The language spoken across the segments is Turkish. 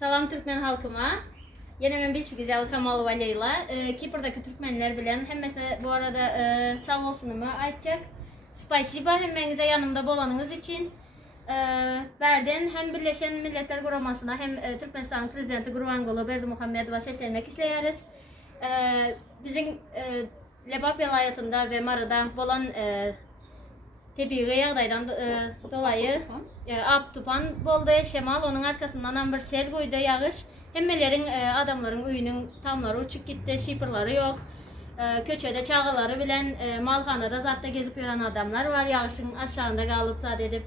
Salam Türkmen halkıma. Yine ben bir güzel Kamalova Leyla. Kipr'daki Türkmenler bilen hemmesine bu arada sağ olsunumu aytacak. Spasiba hemmenize yanımda bolanınız için. Berden hem Birleşen Milletler Kuramasına hem Türkmenistan Prezidenti Gurbanguly Berdimuhamedova seslenmek isteyeriz. Bizim Lebap vilayetinde ve Marı'da bolan tebiği yağdaydan dolayı ap tupan boldu. Şemal onun arkasından bir sel koydu yağış. Hemmelerin adamların uyunun tamları uçup gitti, şipırları yok. Köçede çağıları bilen malhanada zaten gezip yören adamlar var. Yağışın aşağında kalıp zat edip.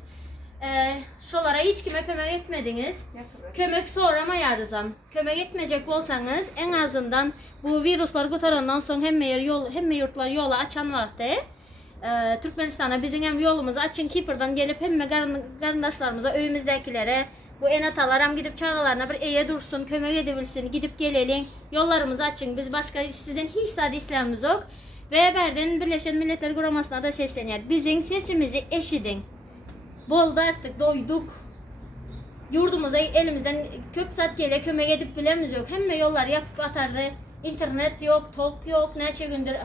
Şolara hiç kime kömek etmediniz. Kömek sorama yarızam. Kömek etmeyecek olsanız en azından bu virüsler kurtarandan sonra hem yurtlar yolu açan vakti Türkmenistan'a bizim hem yolumuzu açın Kipr'dan gelip hem kardeşlerimize öyümüzdekilere bu enatalar gidip çağalarına bir eye dursun, kömek edebilsin, gidip gelelim, yollarımızı açın. Biz başka sizden hiç sade İslam'ımız yok. Ve Berden Birleşen Milletler Kuramasına da sesleniyor. Bizim sesimizi eşidin. Boldu artık, doyduk. Yurdumuza elimizden köp saat gele kömek edip bilemiz yok. Hem yollar yapıp atardı. İnternet yok, tok yok, neçe gündür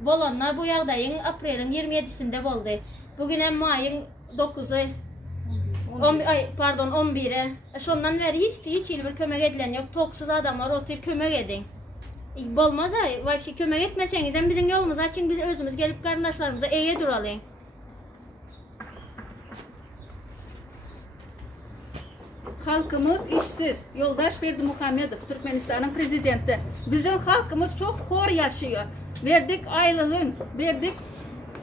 bolanlar bu yağdayın April'in 27'sinde boldu. Bugün hem ayın 9'u. 11'e. Şondan beri hiç bir kömek edilen yok. Toksuz adamlar otur kömek edin. Bolmaz ay. Kömek etmeseniz hem bizim yolumuz açın biz özümüz gelip kardeşlerimize eye duralım. Halkımız işsiz. Yoldaş Berdimuhamedov, Türkmenistan'ın prezidenti. Bizim halkımız çok hor yaşıyor. Verdik aylığın, verdik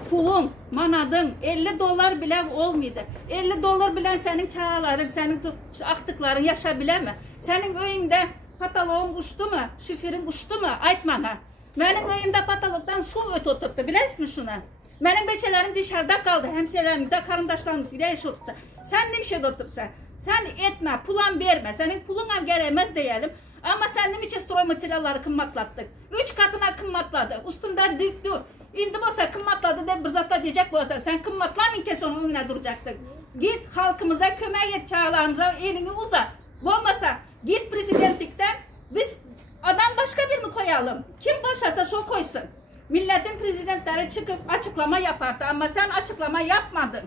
pulun, manadın, 50 dolar bile olmaydı. 50 dolar bile senin çağaların, senin aktıkların yaşa bile mi? Senin öyünde pataloğun uçtu mu? Şifirin uçtu mu? Aytmana. Benim öyümde patologdan su öt oturttu. Bilesmi şuna? Benim beçelerim dışarıda kaldı. Hemşehrilerimiz de karındaşlarımız ile yaşattı. Sen ne şey oturtsan? Sen etme, pulan verme. Senin puluna gelemez diyelim. Ama sen ne için stroy materyalları kımmatlattık? 3 katına kımmatladı. Üstünde dik dur. İndi olsa kımmatladı de bir zatla diyecek olsa sen kımmatlamayın ki onun önüne duracaktın. Git halkımıza kömek et, çağlarımıza elini uzat. Olmasa git prezidentlikten biz adam başka birini koyalım. Kim başarsa şu koysun. Milletin prezidentleri çıkıp açıklama yapardı ama sen açıklama yapmadın.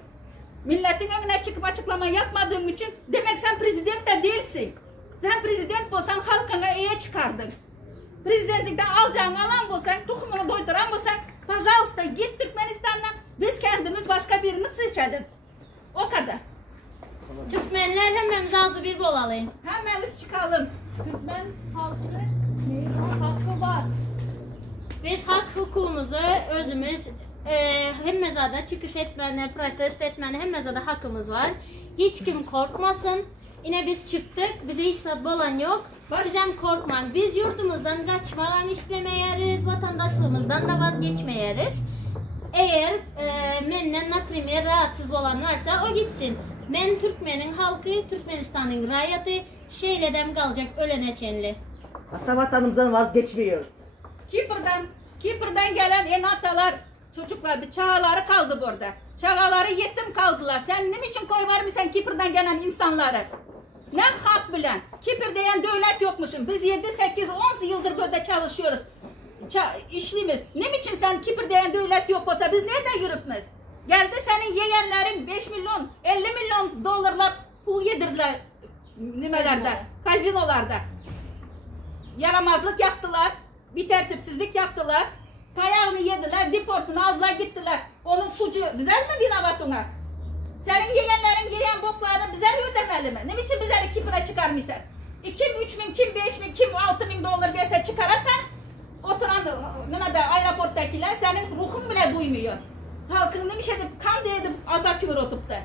Milletin önüne çıkıp açıklama yapmadığın için demek sen prezident de değilsin. Sen prezident olsan halkına iyi çıkardın. Prezidentlikten alacağını alan olsan, tohumunu doyduran olsan, pajausta git Türkmenistan'dan biz kendimiz başka birini seçelim. O kadar. Türkmenler hemmemiz ağzı bir bolalım. Hemmemiz çıkalım. Türkmen hakkı var. Biz hak hukukumuzu özümüz hem mezada çıkış etmene, protesto etmene hem mezada hakkımız var. Hiç kim korkmasın. Yine biz çıktık. Bize hiç sabı olan yok. Siz hem korkmayın. Biz yurdumuzdan kaçmadan istemeyeriz. Vatandaşlığımızdan da vazgeçmeyeriz. Eğer menden naprimer rahatsız olan varsa o gitsin. Men Türkmenin halkı, Türkmenistan'ın rayatı şeyledem kalacak ölene çenli. Ata vatanımızdan vazgeçmiyoruz. Kipr'dan gelen enatalar, çocuklar bir çağaları kaldı burada. Çağaları yetim kaldılar. Sen ne için koy var mı sen Kipr'dan gelen insanları? Ne hak bilen? Kipr diyen devlet yokmuşum. Biz 7, 8, 10 yıldır böyle çalışıyoruz. İşlimiz. Ne için sen Kipr diyen devlet yok olsa biz nereden yürüpmez? Geldi senin yeğenlerin 5 milyon, 50 milyon dolarla pul yedirdiler nimelerde, kazinolarda. Yaramazlık yaptılar, bir tertipsizlik yaptılar. Tayağını yediler, deportunu aldılar gittiler. Onun suçu bize mi binavat ona? Senin yeğenlerin yiyen boklarını bize ödemeli mi? Ne biçim bize Kipr'a çıkarmışsın? Kim 3 bin, kim 5 bin, kim 6 bin dolar verse çıkarırsan oturan aeroporttakiler senin ruhun bile duymuyor. Halkın ne bir şey edip kan diye edip azatıyor otup da.